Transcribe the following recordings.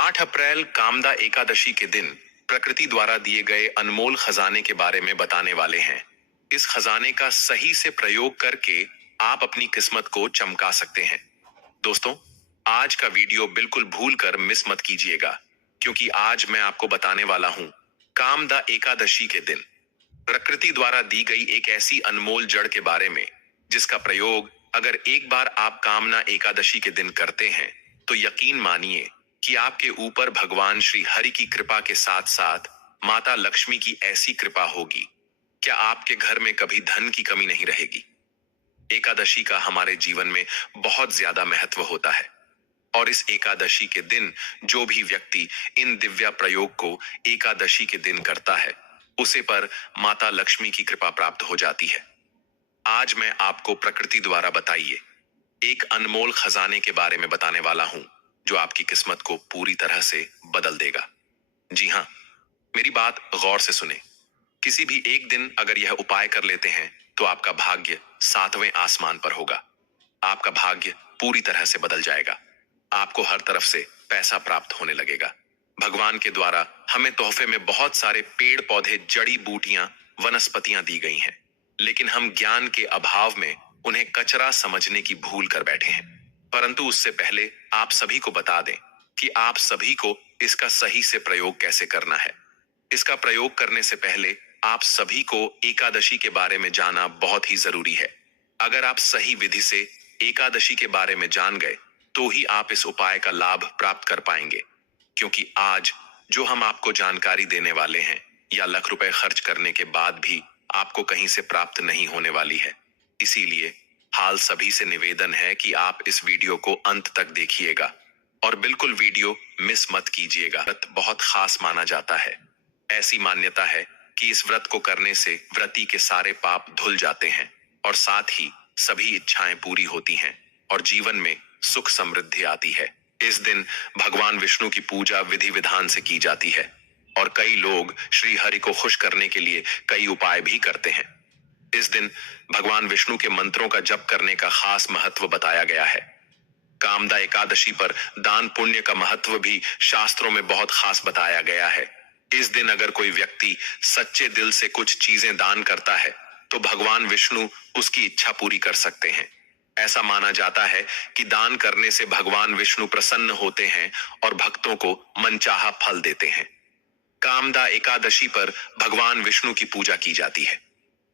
8 अप्रैल कामदा एकादशी के दिन प्रकृति द्वारा दिए गए अनमोल खजाने के बारे में बताने वाले हैं। इस खजाने का सही से प्रयोग करके आप अपनी किस्मत को चमका सकते हैं। दोस्तों, आज का वीडियो बिल्कुल भूल कर मिस मत कीजिएगा, क्योंकि आज मैं आपको बताने वाला हूं कामदा एकादशी के दिन प्रकृति द्वारा दी गई एक ऐसी अनमोल जड़ के बारे में, जिसका प्रयोग अगर एक बार आप कामना एकादशी के दिन करते हैं तो यकीन मानिए कि आपके ऊपर भगवान श्री हरि की कृपा के साथ साथ माता लक्ष्मी की ऐसी कृपा होगी, क्या आपके घर में कभी धन की कमी नहीं रहेगी। एकादशी का हमारे जीवन में बहुत ज्यादा महत्व होता है, और इस एकादशी के दिन जो भी व्यक्ति इन दिव्य प्रयोग को एकादशी के दिन करता है, उसे पर माता लक्ष्मी की कृपा प्राप्त हो जाती है। आज मैं आपको प्रकृति द्वारा बताइए एक अनमोल खजाने के बारे में बताने वाला हूं, जो आपकी किस्मत को पूरी तरह से बदल देगा। जी हां, मेरी बात गौर से सुने। किसी भी एक दिन अगर यह उपाय कर लेते हैं तो आपका भाग्य 7वें आसमान पर होगा। आपका भाग्य पूरी तरह से बदल जाएगा। आपको हर तरफ से पैसा प्राप्त होने लगेगा। भगवान के द्वारा हमें तोहफे में बहुत सारे पेड़ पौधे, जड़ी बूटियां, वनस्पतियां दी गई हैं, लेकिन हम ज्ञान के अभाव में उन्हें कचरा समझने की भूल कर बैठे हैं। परंतु उससे पहले आप सभी को बता दें कि आप सभी को इसका सही से प्रयोग कैसे करना है। इसका प्रयोग करने से पहले आप सभी को एकादशी के बारे में जानना बहुत ही जरूरी है। अगर आप सही विधि से एकादशी के बारे में जान गए तो ही आप इस उपाय का लाभ प्राप्त कर पाएंगे, क्योंकि आज जो हम आपको जानकारी देने वाले हैं या लाख रुपए खर्च करने के बाद भी आपको कहीं से प्राप्त नहीं होने वाली है। इसीलिए हाल सभी से निवेदन है कि आप इस वीडियो को अंत तक देखिएगा और बिल्कुल वीडियो मिस मत कीजिएगा। व्रत बहुत खास माना जाता है। ऐसी मान्यता है कि इस व्रत को करने से व्रती के सारे पाप धुल जाते हैं और साथ ही सभी इच्छाएं पूरी होती हैं और जीवन में सुख समृद्धि आती है। इस दिन भगवान विष्णु की पूजा विधि विधान से की जाती है और कई लोग श्री हरि को खुश करने के लिए कई उपाय भी करते हैं। इस दिन भगवान विष्णु के मंत्रों का जप करने का खास महत्व बताया गया है। कामदा एकादशी पर दान पुण्य का महत्व भी शास्त्रों में बहुत खास बताया गया है। इस दिन अगर कोई व्यक्ति सच्चे दिल से कुछ चीजें दान करता है तो भगवान विष्णु उसकी इच्छा पूरी कर सकते हैं। ऐसा माना जाता है कि दान करने से भगवान विष्णु प्रसन्न होते हैं और भक्तों को मनचाहा फल देते हैं। कामदा एकादशी पर भगवान विष्णु की पूजा की जाती है।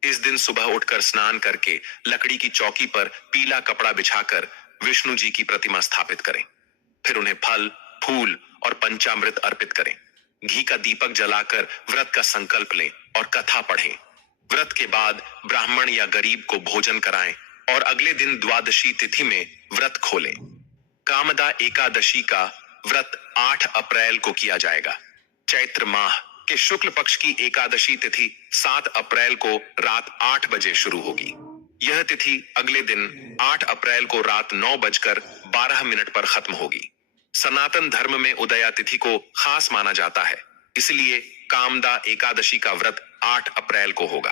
इस दिन सुबह उठकर स्नान करके लकड़ी की चौकी पर पीला कपड़ा बिछाकर विष्णु जी की प्रतिमा स्थापित करें। फिर उन्हें फल, फूल और पंचामृत अर्पित करें। घी का दीपक जलाकर व्रत का संकल्प लें और कथा पढ़ें। व्रत के बाद ब्राह्मण या गरीब को भोजन कराएं और अगले दिन द्वादशी तिथि में व्रत खोलें। कामदा एकादशी का व्रत 8 अप्रैल को किया जाएगा। चैत्र माह के शुक्ल पक्ष की एकादशी तिथि 7 अप्रैल को रात 8 बजे शुरू होगी। यह तिथि अगले दिन 8 अप्रैल को रात 9:12 पर खत्म होगी। सनातन धर्म में उदया तिथि को खास माना जाता है, इसलिए कामदा एकादशी का व्रत 8 अप्रैल को होगा।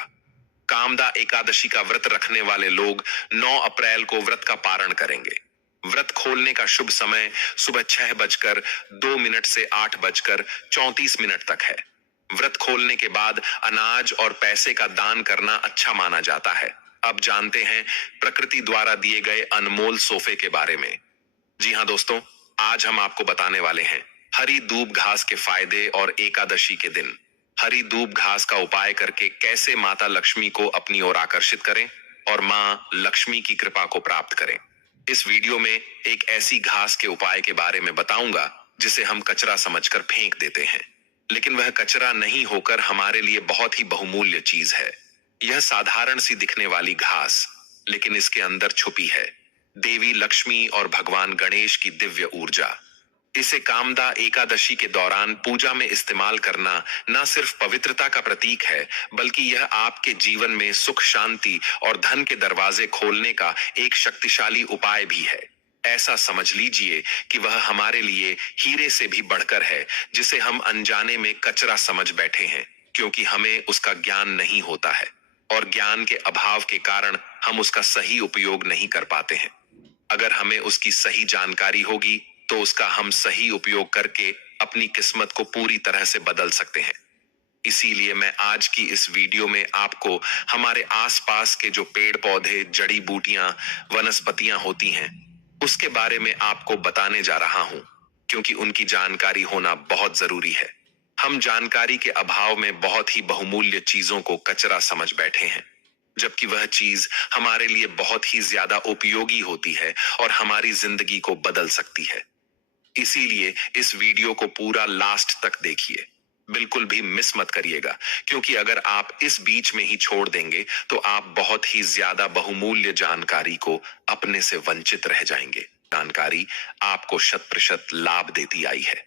कामदा एकादशी का व्रत रखने वाले लोग 9 अप्रैल को व्रत का पारण करेंगे। व्रत खोलने का शुभ समय सुबह 6:02 से 8:34 तक है। व्रत खोलने के बाद अनाज और पैसे का दान करना अच्छा माना जाता है। अब जानते हैं प्रकृति द्वारा दिए गए अनमोल सोफे के बारे में। जी हां दोस्तों, आज हम आपको बताने वाले हैं हरी दूब घास के फायदे और एकादशी के दिन हरी दूब घास का उपाय करके कैसे माता लक्ष्मी को अपनी ओर आकर्षित करें और मां लक्ष्मी की कृपा को प्राप्त करें। इस वीडियो में एक ऐसी घास के उपाय के बारे में बताऊंगा जिसे हम कचरा समझकर फेंक देते हैं, लेकिन वह कचरा नहीं होकर हमारे लिए बहुत ही बहुमूल्य चीज है। यह साधारण सी दिखने वाली घास, लेकिन इसके अंदर छुपी है देवी लक्ष्मी और भगवान गणेश की दिव्य ऊर्जा। इसे कामदा एकादशी के दौरान पूजा में इस्तेमाल करना न सिर्फ पवित्रता का प्रतीक है, बल्कि यह आपके जीवन में सुख, शांति और धन के दरवाजे खोलने का एक शक्तिशाली उपाय भी है। ऐसा समझ लीजिए कि वह हमारे लिए हीरे से भी बढ़कर है, जिसे हम अनजाने में कचरा समझ बैठे हैं, क्योंकि हमें उसका ज्ञान नहीं होता है और ज्ञान के अभाव के कारण हम उसका सही उपयोग नहीं कर पाते हैं। अगर हमें उसकी सही जानकारी होगी तो उसका हम सही उपयोग करके अपनी किस्मत को पूरी तरह से बदल सकते हैं। इसीलिए मैं आज की इस वीडियो में आपको हमारे आसपास के जो पेड़ पौधे, जड़ी बूटियां, वनस्पतियां होती हैं, उसके बारे में आपको बताने जा रहा हूं, क्योंकि उनकी जानकारी होना बहुत जरूरी है। हम जानकारी के अभाव में बहुत ही बहुमूल्य चीजों को कचरा समझ बैठे हैं, जबकि वह चीज हमारे लिए बहुत ही ज्यादा उपयोगी होती है और हमारी जिंदगी को बदल सकती है। इसीलिए इस वीडियो को पूरा लास्ट तक देखिए, बिल्कुल भी मिस मत करिएगा, क्योंकि अगर आप इस बीच में ही छोड़ देंगे तो आप बहुत ही ज्यादा बहुमूल्य जानकारी को अपने से वंचित रह जाएंगे। जानकारी आपको 100% लाभ देती आई है।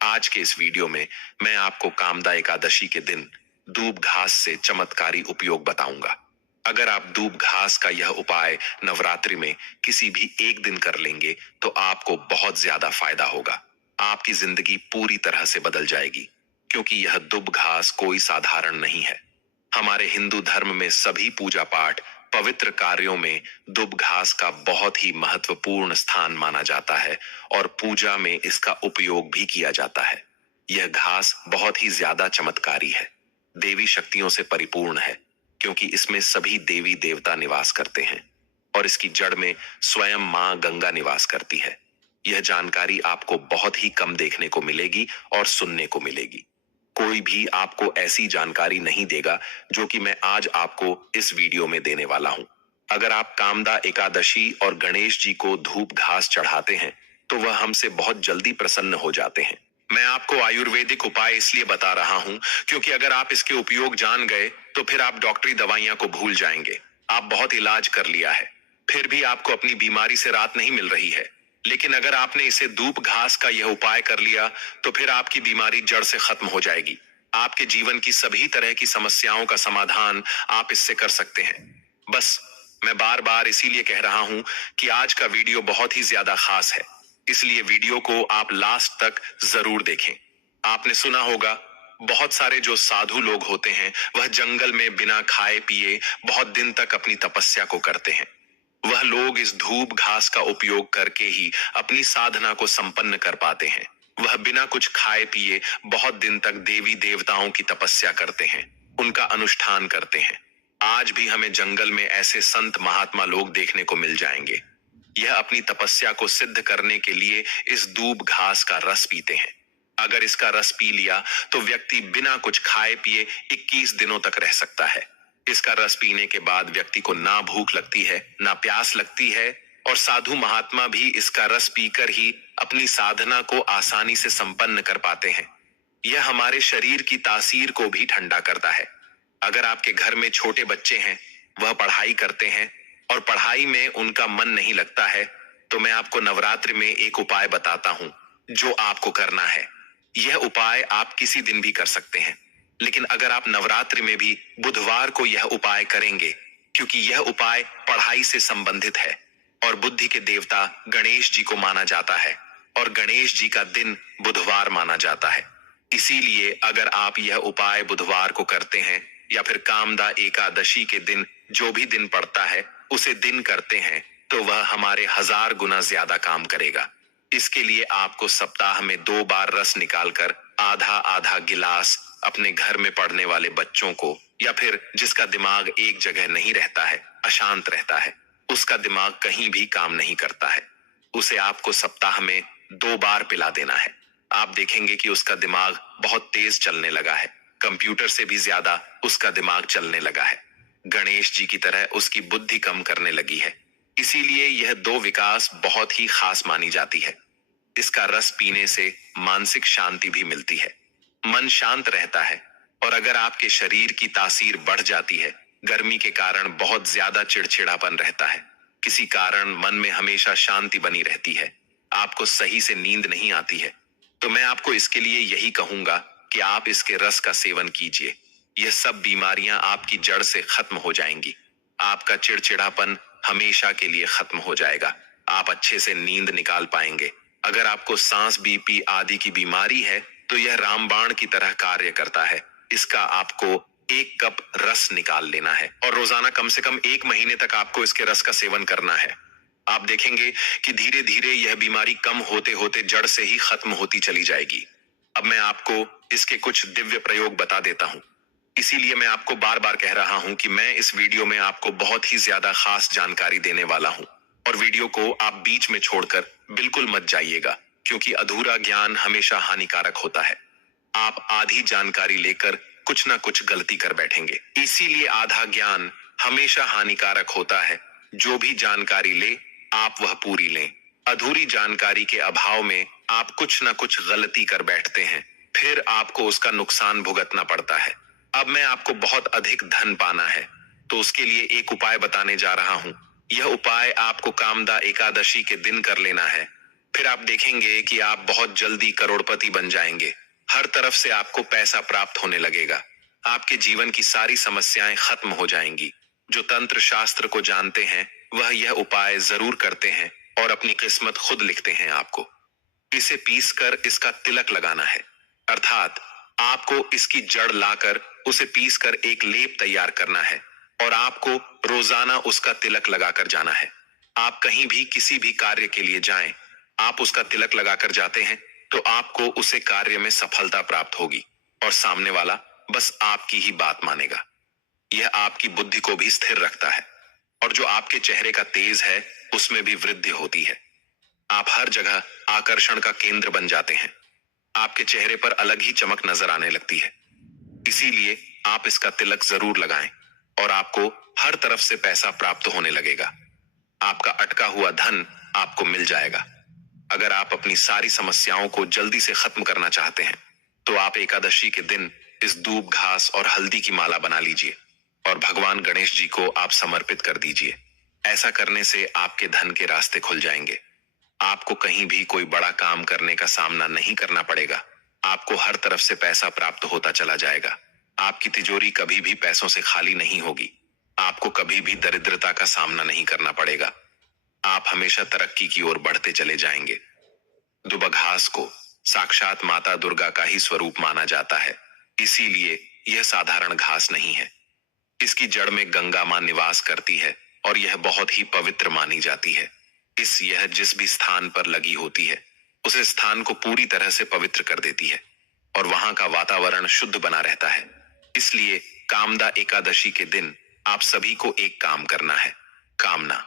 आज के इस वीडियो में मैं आपको कामदा एकादशी के दिन दूब घास से चमत्कारी उपयोग बताऊंगा। अगर आप दूब घास का यह उपाय नवरात्रि में किसी भी एक दिन कर लेंगे तो आपको बहुत ज्यादा फायदा होगा। आपकी जिंदगी पूरी तरह से बदल जाएगी, क्योंकि यह दूब घास कोई साधारण नहीं है। हमारे हिंदू धर्म में सभी पूजा पाठ, पवित्र कार्यों में दुब घास का बहुत ही महत्वपूर्ण स्थान माना जाता है और पूजा में इसका उपयोग भी किया जाता है। यह घास बहुत ही ज्यादा चमत्कारी है, देवी शक्तियों से परिपूर्ण है, क्योंकि इसमें सभी देवी देवता निवास करते हैं और इसकी जड़ में स्वयं मां गंगा निवास करती है। यह जानकारी आपको बहुत ही कम देखने को मिलेगी और सुनने को मिलेगी। कोई भी आपको ऐसी जानकारी नहीं देगा जो कि मैं आज आपको इस वीडियो में देने वाला हूं। अगर आप कामदा एकादशी और गणेश जी को धूप घास चढ़ाते हैं तो वह हमसे बहुत जल्दी प्रसन्न हो जाते हैं। मैं आपको आयुर्वेदिक उपाय इसलिए बता रहा हूं क्योंकि अगर आप इसके उपयोग जान गए तो फिर आप डॉक्टरी दवाइयां को भूल जाएंगे। आप बहुत इलाज कर लिया है, फिर भी आपको अपनी बीमारी से राहत नहीं मिल रही है। लेकिन अगर आपने इसे धूप घास का यह उपाय कर लिया तो फिर आपकी बीमारी जड़ से खत्म हो जाएगी। आपके जीवन की सभी तरह की समस्याओं का समाधान आप इससे कर सकते हैं। बस मैं बार बार इसीलिए कह रहा हूं कि आज का वीडियो बहुत ही ज्यादा खास है, इसलिए वीडियो को आप लास्ट तक जरूर देखें। आपने सुना होगा, बहुत सारे जो साधु लोग होते हैं वह जंगल में बिना खाए पिए बहुत दिन तक अपनी तपस्या को करते हैं। वह लोग इस धूप घास का उपयोग करके ही अपनी साधना को संपन्न कर पाते हैं। वह बिना कुछ खाए पिए बहुत दिन तक देवी देवताओं की तपस्या करते हैं, उनका अनुष्ठान करते हैं। आज भी हमें जंगल में ऐसे संत महात्मा लोग देखने को मिल जाएंगे। यह अपनी तपस्या को सिद्ध करने के लिए इस दूब घास का रस पीते हैं। अगर इसका रस पी लिया तो व्यक्ति बिना कुछ खाए पिए 21 दिनों तक रह सकता है। इसका रस पीने के बाद व्यक्ति को ना भूख लगती है, ना प्यास लगती है, और साधु महात्मा भी इसका रस पीकर ही अपनी साधना को आसानी से संपन्न कर पाते हैं। यह हमारे शरीर की तासीर को भी ठंडा करता है। अगर आपके घर में छोटे बच्चे हैं, वह पढ़ाई करते हैं और पढ़ाई में उनका मन नहीं लगता है, तो मैं आपको नवरात्रि में एक उपाय बताता हूं जो आपको करना है। यह उपाय आप किसी दिन भी कर सकते हैं, लेकिन अगर आप नवरात्रि में भी बुधवार को यह उपाय करेंगे, क्योंकि यह उपाय पढ़ाई से संबंधित है और बुद्धि के देवता गणेश जी को माना जाता है और गणेश जी का दिन बुधवार माना जाता है। इसीलिए अगर आप यह उपाय बुधवार को करते हैं या फिर कामदा एकादशी के दिन जो भी दिन पड़ता है उसे दिन करते हैं, तो वह हमारे 1000 गुना ज्यादा काम करेगा। इसके लिए आपको सप्ताह में 2 बार रस निकालकर आधा आधा गिलास अपने घर में पढ़ने वाले बच्चों को, या फिर जिसका दिमाग एक जगह नहीं रहता है, अशांत रहता है, उसका दिमाग कहीं भी काम नहीं करता है, उसे आपको सप्ताह में 2 बार पिला देना है। आप देखेंगे कि उसका दिमाग बहुत तेज चलने लगा है, कंप्यूटर से भी ज्यादा उसका दिमाग चलने लगा है। गणेश जी की तरह उसकी बुद्धि कम करने लगी है। इसीलिए यह 2 विकास बहुत ही खास मानी जाती है। इसका रस पीने से मानसिक शांति भी मिलती है, मन शांत रहता है, और अगर आपके शरीर की तासीर बढ़ जाती है, गर्मी के कारण बहुत ज्यादा चिड़चिड़ापन रहता है, किसी कारण मन में हमेशा शांति बनी रहती है, आपको सही से नींद नहीं आती है, तो मैं आपको इसके लिए यही कहूंगा कि आप इसके रस का सेवन कीजिए। यह सब बीमारियां आपकी जड़ से खत्म हो जाएंगी। आपका चिड़चिड़ापन हमेशा के लिए खत्म हो जाएगा। आप अच्छे से नींद निकाल पाएंगे। अगर आपको सांस, बीपी आदि की बीमारी है तो यह रामबाण की तरह कार्य करता है। इसका आपको 1 कप रस निकाल लेना है और रोजाना कम से कम 1 महीने तक आपको इसके रस का सेवन करना है। आप देखेंगे कि धीरे धीरे यह बीमारी कम होते होते जड़ से ही खत्म होती चली जाएगी। अब मैं आपको इसके कुछ दिव्य प्रयोग बता देता हूं। इसीलिए मैं आपको बार बार कह रहा हूं कि मैं इस वीडियो में आपको बहुत ही ज्यादा खास जानकारी देने वाला हूं, और वीडियो को आप बीच में छोड़कर बिल्कुल मत जाइएगा, क्योंकि अधूरा ज्ञान हमेशा हानिकारक होता है। आप आधी जानकारी लेकर कुछ ना कुछ गलती कर बैठेंगे। इसीलिए आधा ज्ञान हमेशा हानिकारक होता है। जो भी जानकारी ले, आप वह पूरी लें। अधूरी जानकारी के अभाव में आप कुछ ना कुछ गलती कर बैठते हैं, फिर आपको उसका नुकसान भुगतना पड़ता है। अब मैं आपको बहुत अधिक धन पाना है, तो उसके लिए एक उपाय बताने जा रहा हूं। यह उपाय आपको कामदा एकादशी के दिन कर लेना है। फिर आप देखेंगे कि आप बहुत जल्दी करोड़पति बन जाएंगे। हर तरफ से आपको पैसा प्राप्त होने लगेगा। आपके जीवन की सारी समस्याएं खत्म हो जाएंगी। जो तंत्र शास्त्र को जानते हैं वह यह उपाय जरूर करते हैं और अपनी किस्मत खुद लिखते हैं। आपको इसे पीसकर इसका तिलक लगाना है, अर्थात आपको इसकी जड़ लाकर उसे पीसकर एक लेप तैयार करना है और आपको रोजाना उसका तिलक लगाकर जाना है। आप कहीं भी किसी भी कार्य के लिए जाएं, आप उसका तिलक लगाकर जाते हैं तो आपको उसे कार्य में सफलता प्राप्त होगी और सामने वाला बस आपकी ही बात मानेगा। यह आपकी बुद्धि को भी स्थिर रखता है और जो आपके चेहरे का तेज है उसमें भी वृद्धि होती है। आप हर जगह आकर्षण का केंद्र बन जाते हैं। आपके चेहरे पर अलग ही चमक नजर आने लगती है। इसीलिए आप इसका तिलक जरूर लगाएं और आपको हर तरफ से पैसा प्राप्त होने लगेगा। आपका अटका हुआ धन आपको मिल जाएगा। अगर आप अपनी सारी समस्याओं को जल्दी से खत्म करना चाहते हैं तो आप एकादशी के दिन इस दूब घास और हल्दी की माला बना लीजिए और भगवान गणेश जी को आप समर्पित कर दीजिए। ऐसा करने से आपके धन के रास्ते खुल जाएंगे। आपको कहीं भी कोई बड़ा काम करने का सामना नहीं करना पड़ेगा। आपको हर तरफ से पैसा प्राप्त होता चला जाएगा। आपकी तिजोरी कभी भी पैसों से खाली नहीं होगी। आपको कभी भी दरिद्रता का सामना नहीं करना पड़ेगा। आप हमेशा तरक्की की ओर बढ़ते चले जाएंगे। दुब घास को साक्षात माता दुर्गा का ही स्वरूप माना जाता है, इसीलिए यह साधारण घास नहीं है। इसकी जड़ में गंगा मां निवास करती है और यह बहुत ही पवित्र मानी जाती है। यह जिस भी स्थान पर लगी होती है उस स्थान को पूरी तरह से पवित्र कर देती है और वहां का वातावरण शुद्ध बना रहता है। इसलिए कामदा एकादशी के दिन आप सभी को एक काम करना है। कामना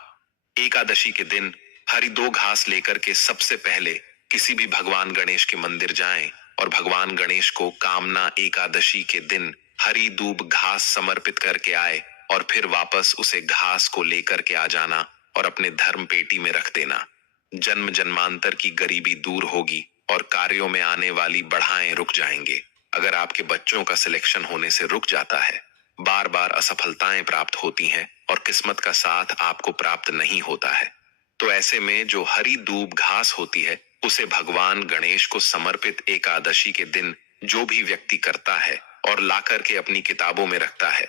एकादशी के दिन हरी दो घास लेकर के सबसे पहले किसी भी भगवान गणेश के मंदिर जाएं और भगवान गणेश को कामना एकादशी के दिन हरी दूब घास समर्पित करके आए और फिर वापस उसे घास को लेकर के आ जाना और अपने धर्म पेटी में रख देना। जन्म जन्मांतर की गरीबी दूर होगी और कार्यों में आने वाली बढ़ाएं रुक जाएंगे। अगर आपके बच्चों का सिलेक्शन होने से रुक जाता है, बार बार असफलताएं प्राप्त होती हैं और किस्मत का साथ आपको प्राप्त नहीं होता है, तो ऐसे में जो हरी दूब घास होती है उसे भगवान गणेश को समर्पित एकादशी के दिन जो भी व्यक्ति करता है और लाकर के अपनी किताबों में रखता है,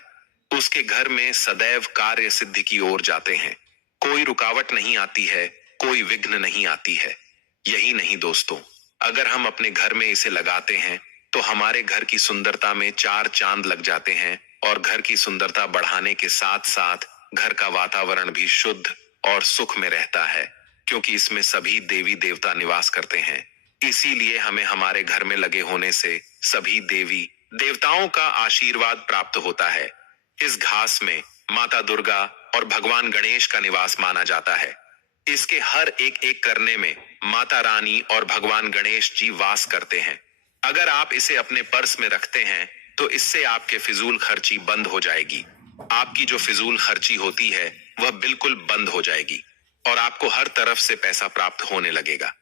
उसके घर में सदैव कार्य सिद्धि की ओर जाते हैं। कोई रुकावट नहीं आती है, कोई विघ्न नहीं आती है। यही नहीं दोस्तों, अगर हम अपने घर में इसे लगाते हैं तो हमारे घर की सुंदरता में चार चांद लग जाते हैं और घर की सुंदरता बढ़ाने के साथ साथ घर का वातावरण भी शुद्ध और सुख में रहता है, क्योंकि इसमें सभी देवी देवता निवास करते हैं। इसीलिए हमें हमारे घर में लगे होने से सभी देवी देवताओं का आशीर्वाद प्राप्त होता है। इस घास में माता दुर्गा और भगवान गणेश का निवास माना जाता है। इसके हर एक एक करने में माता रानी और भगवान गणेश जी वास करते हैं। अगर आप इसे अपने पर्स में रखते हैं तो इससे आपके फिजूल खर्ची बंद हो जाएगी। आपकी जो फिजूल खर्ची होती है वह बिल्कुल बंद हो जाएगी और आपको हर तरफ से पैसा प्राप्त होने लगेगा।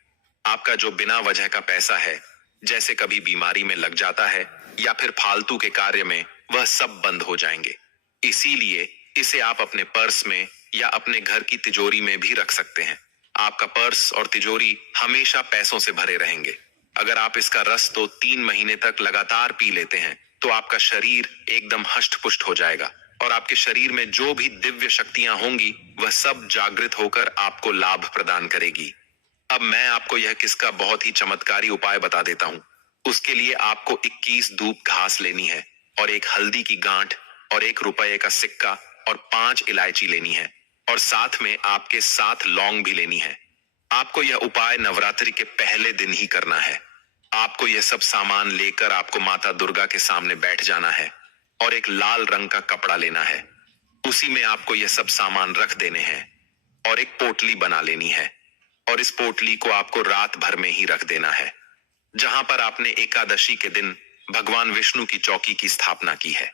आपका जो बिना वजह का पैसा है, जैसे कभी बीमारी में लग जाता है या फिर फालतू के कार्य में, वह सब बंद हो जाएंगे। इसीलिए इसे आप अपने पर्स में या अपने घर की तिजोरी में भी रख सकते हैं। आपका पर्स और तिजोरी हमेशा पैसों से भरे रहेंगे। अगर आप इसका रस तो 3 महीने तक लगातार पी लेते हैं तो आपका शरीर एकदम हष्ट पुष्ट हो जाएगा और आपके शरीर में जो भी दिव्य शक्तियां होंगी वह सब जागृत होकर आपको लाभ प्रदान करेगी। अब मैं आपको यह किसका बहुत ही चमत्कारी उपाय बता देता हूँ। उसके लिए आपको 21 धूप घास लेनी है, और एक हल्दी की गांठ, और 1 रुपए का सिक्का, और 5 इलायची लेनी है। और साथ में आपके 7 लौंग भी लेनी है। आपको यह उपाय नवरात्रि के पहले दिन ही करना है। आपको यह सब सामान लेकर आपको माता दुर्गा के सामने बैठ जाना है और एक लाल रंग का कपड़ा लेना है। उसी में आपको यह सब सामान रख देने हैं और एक पोटली बना लेनी है और इस पोटली को आपको रात भर में ही रख देना है, जहां पर आपने एकादशी के दिन भगवान विष्णु की चौकी की स्थापना की है।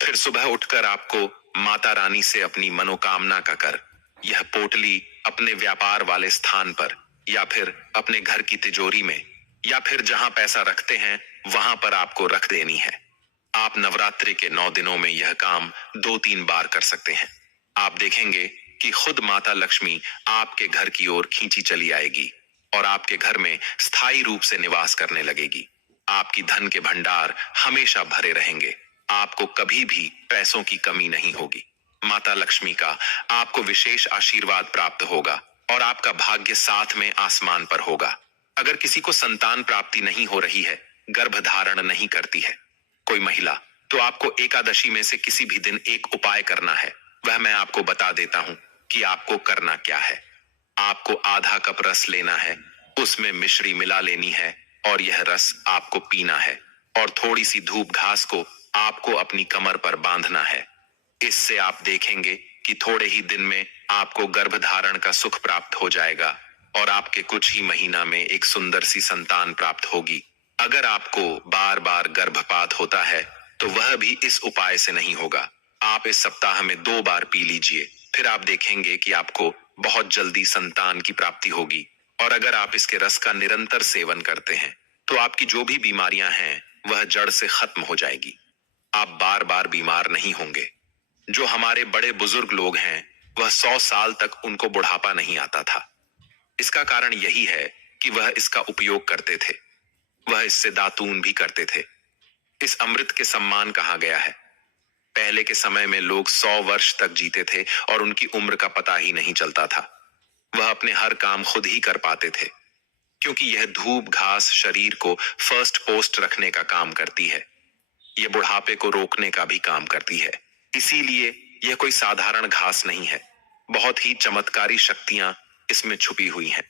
फिर सुबह उठकर आपको माता रानी से अपनी मनोकामना का कर यह पोटली अपने व्यापार वाले स्थान पर या फिर अपने घर की तिजोरी में या फिर जहां पैसा रखते हैं वहां पर आपको रख देनी है। आप नवरात्रि के 9 दिनों में यह काम 2-3 बार कर सकते हैं। आप देखेंगे कि खुद माता लक्ष्मी आपके घर की ओर खींची चली आएगी और आपके घर में स्थायी रूप से निवास करने लगेगी। आपकी धन के भंडार हमेशा भरे रहेंगे। आपको कभी भी पैसों की कमी नहीं होगी। माता लक्ष्मी का आपको विशेष आशीर्वाद प्राप्त होगा और आपका भाग्य साथ में आसमान पर होगा। अगर किसी को संतान प्राप्ति नहीं हो रही है, गर्भ धारण नहीं करती है कोई महिला, तो आपको एकादशी में से किसी भी दिन एक उपाय करना है। वह मैं आपको बता देता हूं कि आपको करना क्या है। आपको आधा कप रस लेना है, उसमें मिश्री मिला लेनी है और यह रस आपको पीना है और थोड़ी सी धूप घास को आपको अपनी कमर पर बांधना है। इससे आप देखेंगे कि थोड़े ही दिन में आपको गर्भधारण का सुख प्राप्त हो जाएगा और आपके कुछ ही महीना में एक सुंदर सी संतान प्राप्त होगी। अगर आपको बार बार गर्भपात होता है तो वह भी इस उपाय से नहीं होगा। आप इस सप्ताह में 2 बार पी लीजिए, फिर आप देखेंगे कि आपको बहुत जल्दी संतान की प्राप्ति होगी। और अगर आप इसके रस का निरंतर सेवन करते हैं तो आपकी जो भी बीमारियां हैं वह जड़ से खत्म हो जाएगी। आप बार बार बीमार नहीं होंगे। जो हमारे बड़े बुजुर्ग लोग हैं वह 100 साल तक उनको बुढ़ापा नहीं आता था। इसका कारण यही है कि वह इसका उपयोग करते थे। वह इससे दातून भी करते थे। इस अमृत के सम्मान कहा गया है। पहले के समय में लोग 100 वर्ष तक जीते थे और उनकी उम्र का पता ही नहीं चलता था। वह अपने हर काम खुद ही कर पाते थे, क्योंकि यह धूप घास शरीर को फर्स्ट पोस्ट रखने का काम करती है। यह बुढ़ापे को रोकने का भी काम करती है। इसीलिए यह कोई साधारण घास नहीं है। बहुत ही चमत्कारी शक्तियां इसमें छुपी हुई हैं।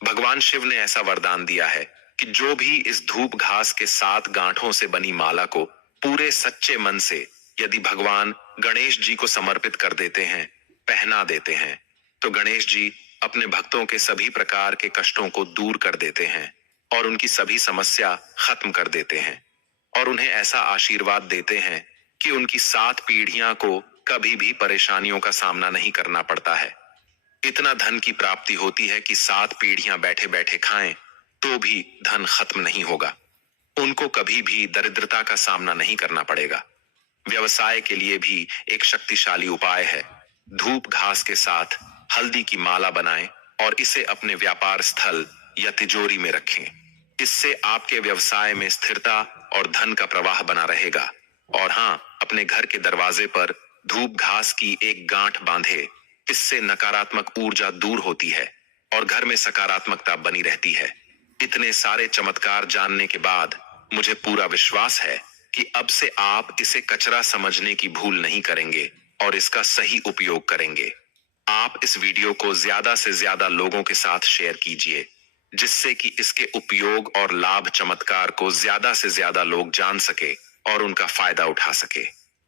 भगवान शिव ने ऐसा वरदान दिया है कि जो भी इस धूप घास के 7 गांठों से बनी माला को पूरे सच्चे मन से यदि भगवान गणेश जी को समर्पित कर देते हैं, पहना देते हैं, तो गणेश जी अपने भक्तों के सभी प्रकार के कष्टों को दूर कर देते हैं और उनकी सभी समस्या खत्म कर देते हैं और उन्हें ऐसा आशीर्वाद देते हैं कि उनकी 7 पीढ़ियां को कभी भी परेशानियों का सामना नहीं करना पड़ता है। इतना धन की प्राप्ति होती है कि 7 पीढ़ियां बैठे बैठे खाएं तो भी धन खत्म नहीं होगा। उनको कभी भी दरिद्रता का सामना नहीं करना पड़ेगा। व्यवसाय के लिए भी एक शक्तिशाली उपाय है। धूप घास के साथ हल्दी की माला बनाएं और इसे अपने व्यापार स्थल या तिजोरी में रखें। इससे आपके व्यवसाय में स्थिरता और धन का प्रवाह बना रहेगा। और हाँ, अपने घर के दरवाजे पर धूप घास की एक गांठ बांधे। इससे नकारात्मक ऊर्जा दूर होती है और घर में सकारात्मकता बनी रहती है। इतने सारे चमत्कार जानने के बाद मुझे पूरा विश्वास है कि अब से आप इसे कचरा समझने की भूल नहीं करेंगे और इसका सही उपयोग करेंगे। आप इस वीडियो को ज्यादा से ज्यादा लोगों के साथ शेयर कीजिए, जिससे कि इसके उपयोग और लाभ चमत्कार को ज्यादा से ज्यादा लोग जान सके और उनका फायदा उठा सके,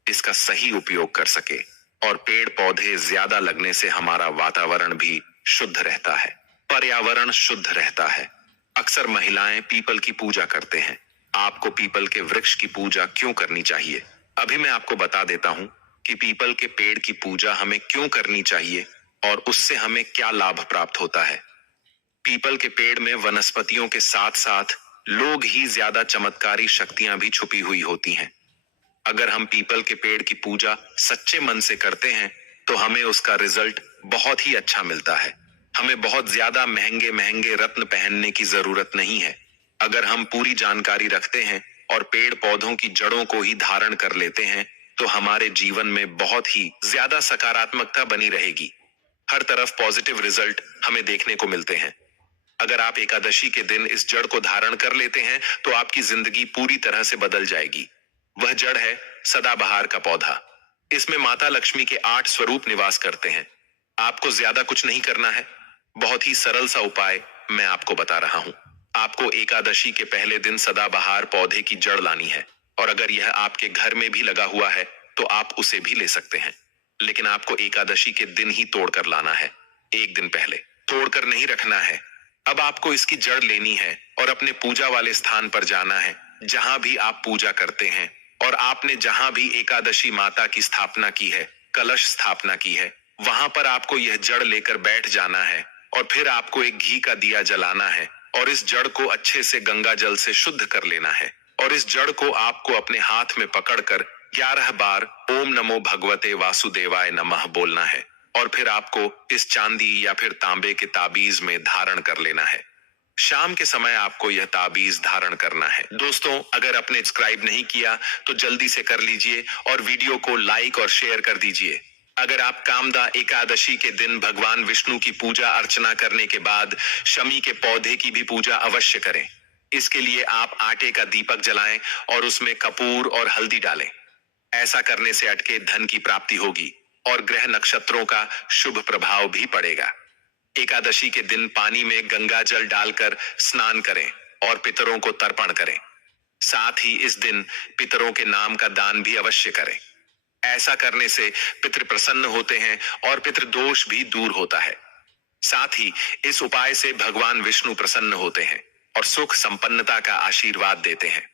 इसका सही उपयोग कर सके। और पेड़ पौधे ज्यादा लगने से हमारा वातावरण भी शुद्ध रहता है, पर्यावरण शुद्ध रहता है। अक्सर महिलाएं पीपल की पूजा करते हैं। आपको पीपल के वृक्ष की पूजा क्यों करनी चाहिए? अभी मैं आपको बता देता हूं कि पीपल के पेड़ की पूजा हमें क्यों करनी चाहिए और उससे हमें क्या लाभ प्राप्त होता है। पीपल के पेड़ में वनस्पतियों के साथ साथ लोग ही ज्यादा चमत्कारी शक्तियां भी छुपी हुई होती हैं। अगर हम पीपल के पेड़ की पूजा सच्चे मन से करते हैं तो हमें उसका रिजल्ट बहुत ही अच्छा मिलता है। हमें बहुत ज्यादा महंगे महंगे रत्न पहनने की जरूरत नहीं है। अगर हम पूरी जानकारी रखते हैं और पेड़ पौधों की जड़ों को ही धारण कर लेते हैं तो हमारे जीवन में बहुत ही ज्यादा सकारात्मकता बनी रहेगी। हर तरफ पॉजिटिव रिजल्ट हमें देखने को मिलते हैं। अगर आप एकादशी के दिन इस जड़ को धारण कर लेते हैं तो आपकी जिंदगी पूरी तरह से बदल जाएगी। वह जड़ है सदाबहार का पौधा। इसमें माता लक्ष्मी के 8 स्वरूप निवास करते हैं। आपको ज्यादा कुछ नहीं करना है। बहुत ही सरल सा उपाय मैं आपको बता रहा हूँ। आपको एकादशी के पहले दिन सदाबहार पौधे की जड़ लानी है, और अगर यह आपके घर में भी लगा हुआ है तो आप उसे भी ले सकते हैं। लेकिन आपको एकादशी के दिन ही तोड़कर लाना है, एक दिन पहले। तोड़कर नहीं रखना है। अब आपको इसकी जड़ लेनी है और अपने पूजा वाले स्थान पर जाना है, जहां भी आप पूजा करते हैं, और आपने जहां भी एकादशी माता की स्थापना की है, कलश स्थापना की है, वहां पर आपको यह जड़ लेकर बैठ जाना है। और फिर आपको एक घी का दिया जलाना है और इस जड़ को अच्छे से गंगा जल से शुद्ध कर लेना है। और इस जड़ को आपको अपने हाथ में पकड़कर 11 बार ओम नमो भगवते वासुदेवाय नमः बोलना है। और फिर आपको इस चांदी या फिर तांबे के ताबीज में धारण कर लेना है। शाम के समय आपको यह ताबीज धारण करना है। दोस्तों, अगर आपने सब्सक्राइब नहीं किया तो जल्दी से कर लीजिए और वीडियो को लाइक और शेयर कर दीजिए। अगर आप कामदा एकादशी के दिन भगवान विष्णु की पूजा अर्चना करने के बाद शमी के पौधे की भी पूजा अवश्य करें। इसके लिए आप आटे का दीपक जलाएं और उसमें कपूर और हल्दी डालें। ऐसा करने से अटके धन की प्राप्ति होगी और ग्रह नक्षत्रों का शुभ प्रभाव भी पड़ेगा। एकादशी के दिन पानी में गंगा जल डालकर स्नान करें और पितरों को तर्पण करें। साथ ही इस दिन पितरों के नाम का दान भी अवश्य करें। ऐसा करने से पितृ प्रसन्न होते हैं और पितृदोष भी दूर होता है। साथ ही इस उपाय से भगवान विष्णु प्रसन्न होते हैं और सुख संपन्नता का आशीर्वाद देते हैं।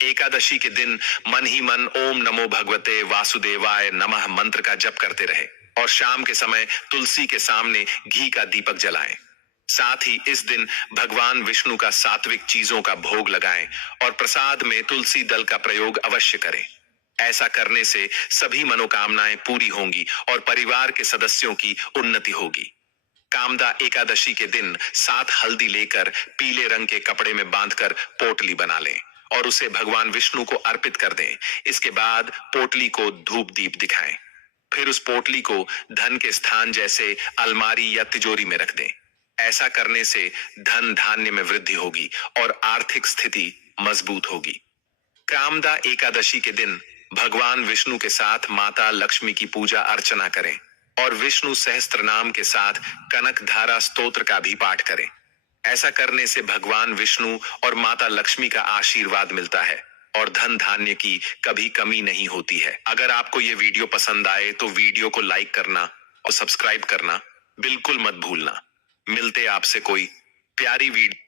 एकादशी के दिन मन ही मन ओम नमो भगवते वासुदेवाय नमः मंत्र का जप करते रहे और शाम के समय तुलसी के सामने घी का दीपक जलाएं। साथ ही इस दिन भगवान विष्णु का सात्विक चीजों का भोग लगाएं और प्रसाद में तुलसी दल का प्रयोग अवश्य करें। ऐसा करने से सभी मनोकामनाएं पूरी होंगी और परिवार के सदस्यों की उन्नति होगी। कामदा एकादशी के दिन 7 हल्दी लेकर पीले रंग के कपड़े में बांधकर पोटली बना लें और उसे भगवान विष्णु को अर्पित कर दें। इसके बाद पोटली को धूप दीप दिखाएं। फिर उस पोटली को धन के स्थान जैसे अलमारी या तिजोरी में रख दें। ऐसा करने से धन धान्य में वृद्धि होगी और आर्थिक स्थिति मजबूत होगी। कामदा एकादशी के दिन भगवान विष्णु के साथ माता लक्ष्मी की पूजा अर्चना करें और विष्णु सहस्त्र नाम के साथ कनक धारा स्तोत्र का भी पाठ करें। ऐसा करने से भगवान विष्णु और माता लक्ष्मी का आशीर्वाद मिलता है और धन धान्य की कभी कमी नहीं होती है। अगर आपको ये वीडियो पसंद आए तो वीडियो को लाइक करना और सब्सक्राइब करना बिल्कुल मत भूलना। मिलते आपसे कोई प्यारी वीडियो।